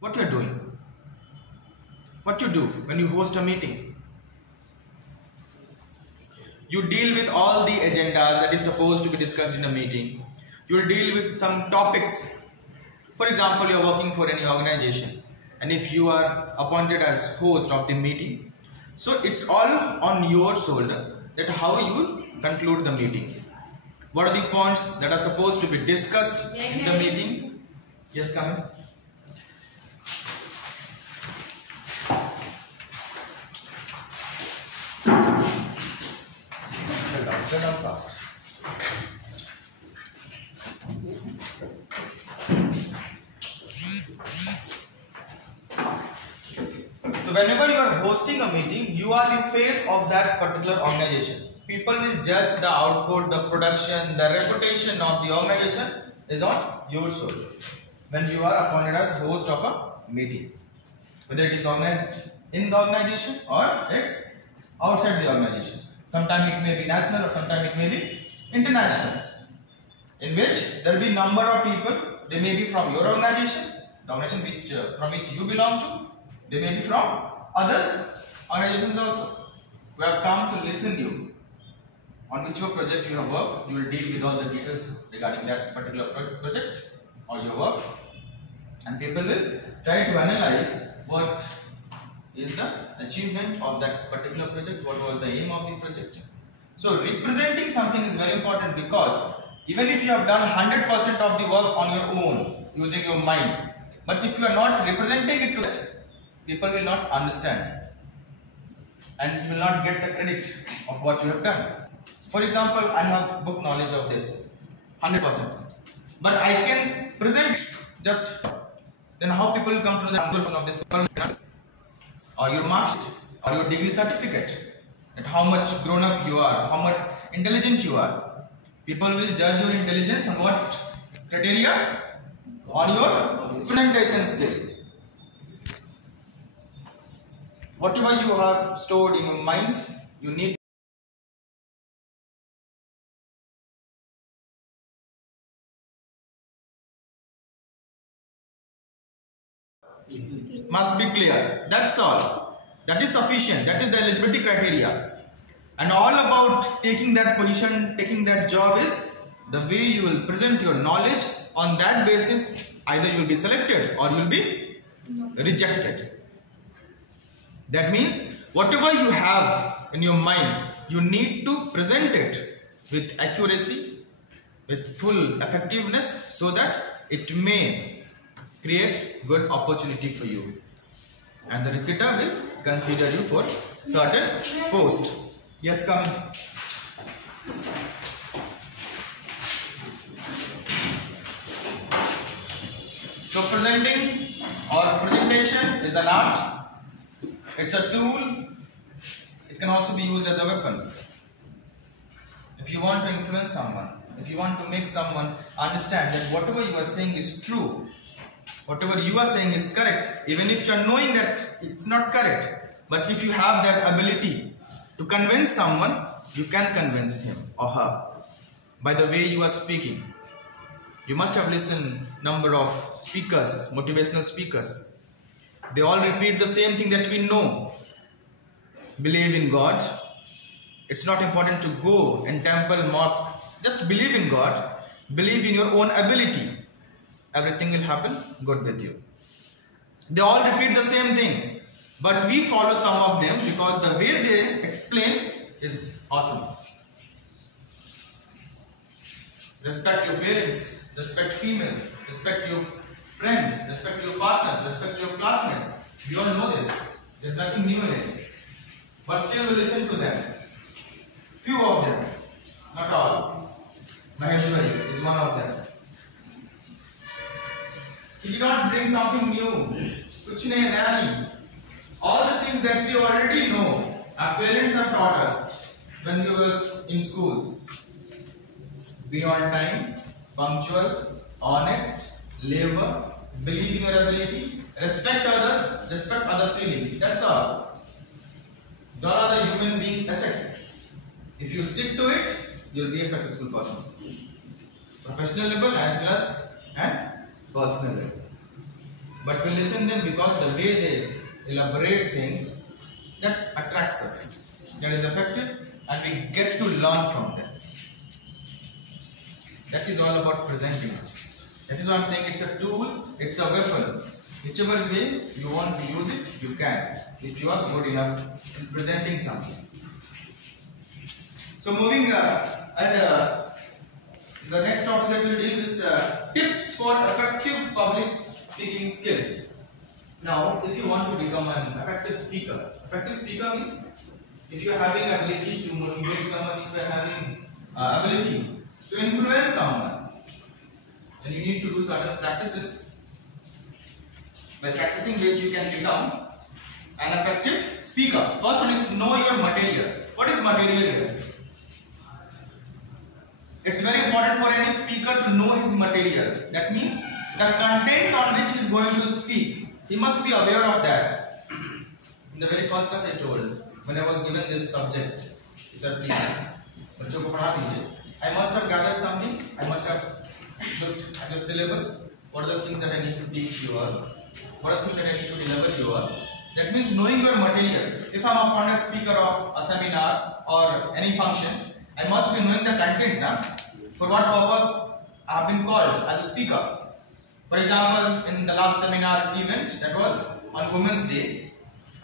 what you are doing, what you do when you host a meeting. You deal with all the agendas that is supposed to be discussed in a meeting. You will deal with some topics. For example, you are working for any organization, and if you are appointed as host of the meeting, so it's all on your shoulder that how you will conclude the meeting. What are the points that are supposed to be discussed in the meeting? Yes, come in. Sit down fast. So whenever you are hosting a meeting, you are the face of that particular organization. People will judge the output, the production, the reputation of the organization is on your shoulder when you are appointed as host of a meeting. Whether it is organized in the organization or it's outside the organization. Sometimes it may be national or sometimes it may be international, in which there will be number of people. They may be from your organization, the organization from which you belong to. They may be from others organizations also, who have come to listen to you. On whichever project you have worked, you will deal with all the details regarding that particular project or your work, and people will try to analyze what is the achievement of that particular project, what was the aim of the project. So representing something is very important, because even if you have done 100% of the work on your own using your mind, but if you are not representing it to people will not understand and you will not get the credit of what you have done. For example, I have book knowledge of this 100%, but I can present just, then how people will come to the conclusion of this, or your mark sheet or your degree certificate, that how much grown up you are, how much intelligent you are. People will judge your intelligence on what criteria? On your presentation skill. Whatever you have stored in your mind, you need must be clear. That's all. That is sufficient. That is the eligibility criteria. And all about taking that position, taking that job is the way you will present your knowledge. On that basis, either you will be selected or you will be rejected. That means whatever you have in your mind, you need to present it with accuracy, with full effectiveness, so that it may create good opportunity for you, and the recruiter will consider you for certain post. Yes, come in. So presenting or presentation is an art. It's a tool. It can also be used as a weapon. If you want to influence someone, if you want to make someone understand that whatever you are saying is true, whatever you are saying is correct, even if you are knowing that it's not correct, but if you have that ability to convince someone, you can convince him or her by the way you are speaking. You must have listened number of speakers, motivational speakers. They all repeat the same thing that we know. Believe in God. It's not important to go in temple, mosque. Just believe in God. Believe in your own ability. Everything will happen good with you. They all repeat the same thing, but we follow some of them because the way they explain is awesome. Respect your parents, respect female, respect your friend, respect your partners, respect your classmates. We all know this. There's nothing new in it. But still we listen to them. Few of them, not all. Maheshwari is one of them. He did not bring something new. Kuch nahi naya nahi. All the things that we already know, our parents have taught us when we were in schools. Be on time, punctual, honest, labor, believe in your ability, respect others, respect other feelings. That's all. Those are the human being ethics. If you stick to it, you will be a successful person. Professional level as well as and personal level. but we listen them because the way they elaborate things, that attracts us, that is effective, and we get to learn from them. That is all about presenting. That is why I am saying it's a tool, it's a weapon. Whichever way you want to use it, you can, if you are good enough in presenting something. So moving the next topic that we will deal with is tips for effective public speaking skill. Now, if you want to become an effective speaker means if you are having ability to motivate someone, if you are having ability to influence someone, then you need to do certain practices. By practicing which you can become an effective speaker. First one is know your material. What is material here? It's very important for any speaker to know his material. That means the content on which he is going to speak. He must be aware of that. In the very first class I told, when I was given this subject, he said, please, बच्चों को पढ़ा दीजिए. I must have gathered something. I must have looked at your syllabus. What are the things that I need to teach you all? What are the things that I need to deliver you all? That means knowing your material. If I am a appointed speaker of a seminar or any function, I must be knowing the content. Now, for what purpose I have been called as a speaker. For example, in the last seminar event that was on Women's Day,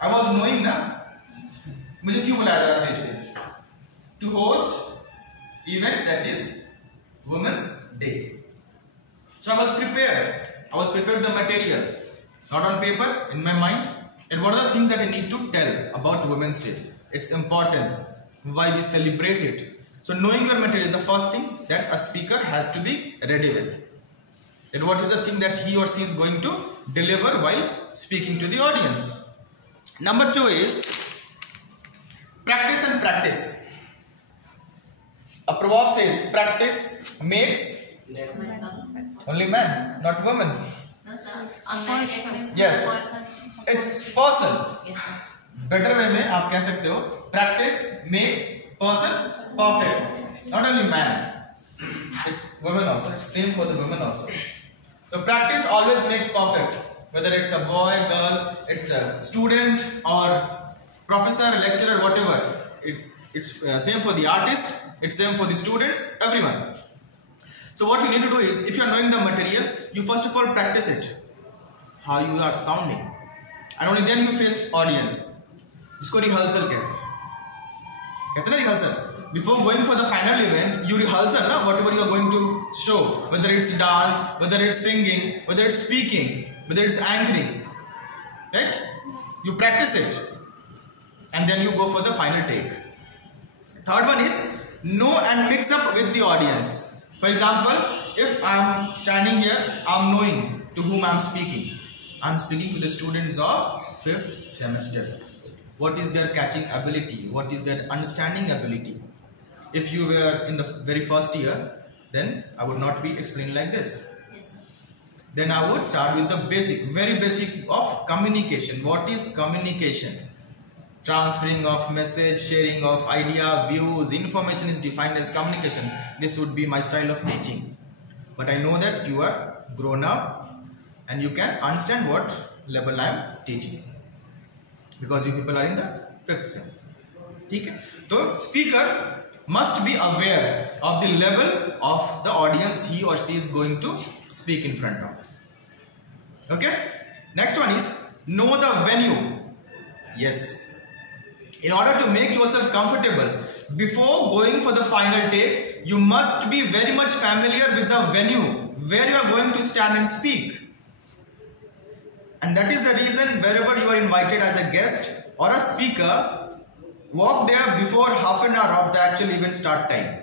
I was knowing that मुझे क्यों बुलाया जा रहा stage पे? To host event that is Women's Day. So I was prepared. I was prepared with the material, not on paper, in my mind. And what are the things that I need to tell about Women's Day? Its importance, why we celebrate it. So knowing your material is the first thing that a speaker has to be ready with. And what is the thing that he or she is going to deliver while speaking to the audience. Number 2 is practice and practice. A proverb says practice makes only man, not woman. Yes, it's person. Better way में आप कह सकते हो practice makes person perfect. Not only man, it's women also. It's same for the women also. So practice always makes perfect. Whether it's a boy, girl, it's a student or professor, lecturer, whatever. It's same for the artist. It's same for the students. Everyone. So what you need to do is, if you are knowing the material, you first of all practice it. How you are sounding, and only then you face audience. इसको rehearsal कहते हैं ना rehearsal. Before going for the final event, you rehearsal na whatever you are going to show, whether it's dance, whether it's singing, whether it's speaking, whether it's anchoring, right? You practice it, and then you go for the final take. Third one is know and mix up with the audience. For example, if I am standing here, I am knowing to whom I am speaking. I am speaking to the students of 5th semester. What is their catching ability? What is their understanding ability? If you were in the very first year, then I would not be explaining like this. Yes, sir. Then I would start with the basic, very basic of communication. What is communication? Transferring of message, sharing of idea, views, information is defined as communication. This would be my style of teaching. But I know that you are grown up and you can understand what level I am teaching. Because you people are in the 5th sem. Okay? So speaker must be aware of the level of the audience he or she is going to speak in front of. Okay? Next one is know the venue. Yes. In order to make yourself comfortable, before going for the final take, you must be very much familiar with the venue where you are going to stand and speak. And that is the reason wherever you are invited as a guest or a speaker, walk there before half an hour of the actual event start time,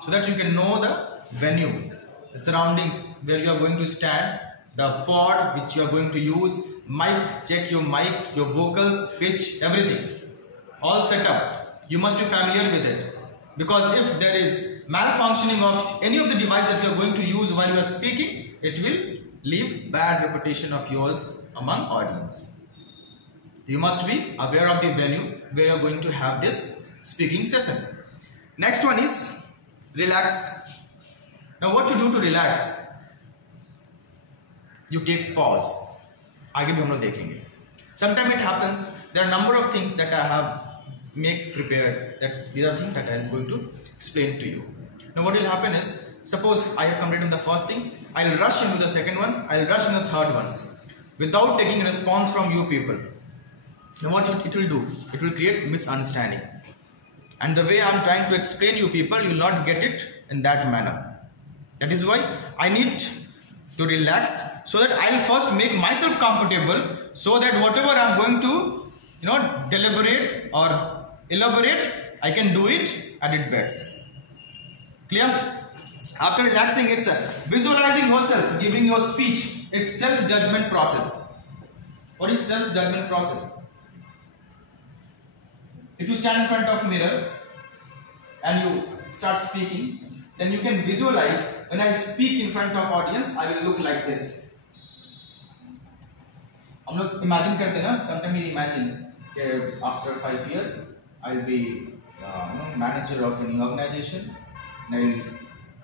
so that you can know the venue, the surroundings where you are going to stand, the pod which you are going to use, mic, check your mic, your vocals, pitch, everything. All set up. You must be familiar with it. Because if there is malfunctioning of any of the device that you are going to use while you are speaking, it will leave bad reputation of yours among audience. You must be aware of the venue where you are going to have this speaking session. Next one is relax. Now what to do to relax? You take pause. आगे भी हम लोग देखेंगे. Sometimes it happens, there are number of things that I have prepared, that these are things that I am going to explain to you. Now what will happen is, suppose I have completed the first thing, I will rush into the second one, I will rush into the third one without taking a response from you people. Now what it will do? It will create misunderstanding. And the way I am trying to explain you people, you will not get it in that manner. That is why I need to relax, so that I will first make myself comfortable, so that whatever I am going to deliberate or elaborate, I can do it at its best. Clear? After relaxing itself, visualizing yourself, giving your speech, it's self-judgment process. What is self-judgment process? If you stand in front of a mirror and you start speaking, then you can visualize, when I speak in front of audience, I will look like this. हम लोग imagine करते हैं ना, sometimes we imagine that after 5 years I will be manager of an organization, and I will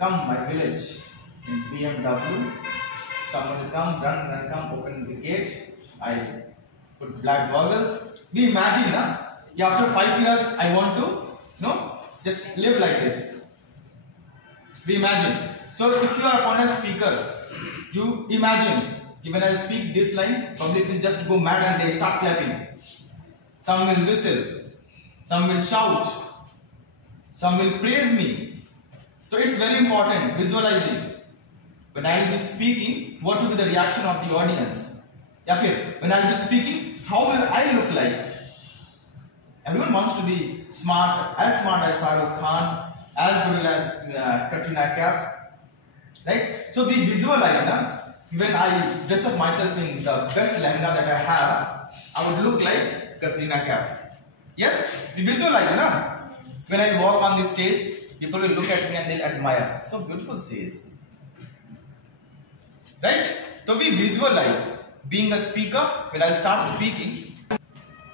come my village in BMW. Someone will come, run, open the gate. I put black goggles. We imagine that after 5 years I want to just live like this. We imagine. So if you are upon a speaker, you imagine when I will speak this line, public will just go mad and they start clapping. Some will whistle, some will shout, some will praise me. So it's very important visualizing. When I will be speaking, what will be the reaction of the audience? When I will be speaking, how will I look like? Everyone wants to be smart as Shahrukh Khan, as good as Katrina Kaif, right? So we visualize when I dress up myself in the best lehenga that I have, I would look like Katrina Kaif. Yes, we visualize when I walk on the stage, people will look at me and they'll admire. So beautiful she is, right? So we visualize being a speaker. When I'll start speaking,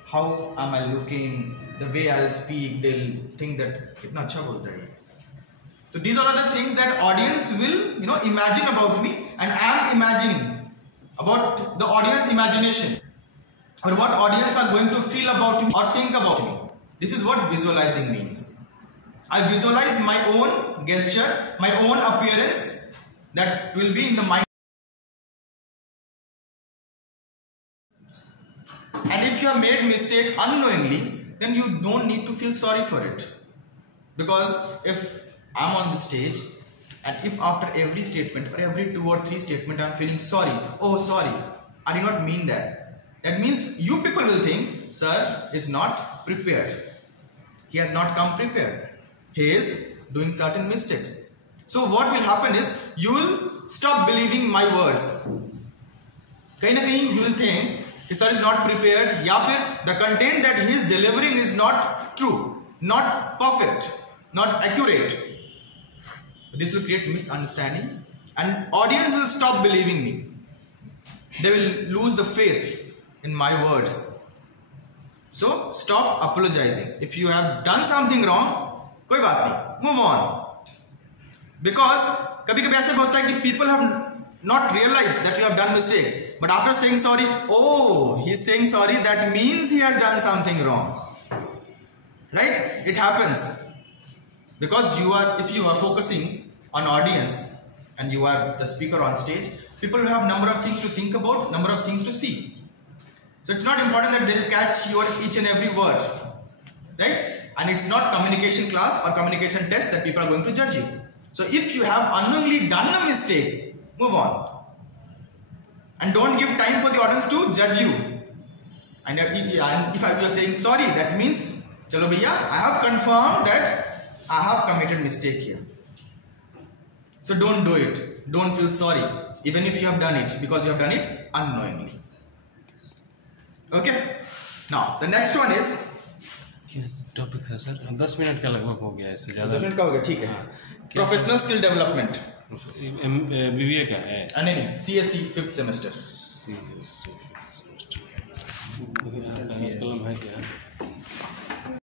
how am I looking? The way I'll speak, they'll think that kitna acha bolta hai. So these are the things that audience will imagine about me, and I am imagining about the audience imagination, or what audience are going to feel about me or think about me. This is what visualizing means. I visualize my own gesture, my own appearance that will be in the mind. And if you have made mistake unknowingly, then you don't need to feel sorry for it. Because if I'm on the stage, and if after every statement or every 2 or 3 statement I'm feeling sorry, oh sorry, I did not mean that. That means you people will think, sir is not prepared. He has not come prepared. He is doing certain mistakes. So what will happen is, you will stop believing my words. Kahin na kahin you will think, sir is not prepared, ya fir the content that he is delivering is not true, not perfect, not accurate. This will create misunderstanding, and audience will stop believing me. They will lose the faith in my words. So stop apologizing. If you have done something wrong, koi baat nahi, move on. Because kabhi-kabhi aisa hota hai ki people have not realized that you have done mistake, but after saying sorry, oh, he is saying sorry, that means he has done something wrong, right? It happens because if you are focusing on audience and you are the speaker on stage, people will have number of things to think about, number of things to see. So it's not important that they'll catch your each and every word, right? And it's not communication class or communication test that people are going to judge you. So if you have unknowingly done a mistake, move on. And don't give time for the audience to judge you. And if you are saying sorry, that means, chalo bhaiya, I have confirmed that I have committed mistake here. So don't do it. Don't feel sorry, even if you have done it, because you have done it unknowingly. Okay. Now the next one is. Topic था sir 10 minute का लगभग हो गया, इससे ज़्यादा 10 minute का हो गया, ठीक है. प्रोफेशनल स्किल डेवलपमेंट बीबीए का है, नहीं सीएससी 5th सेमेस्टर. कलम है क्या?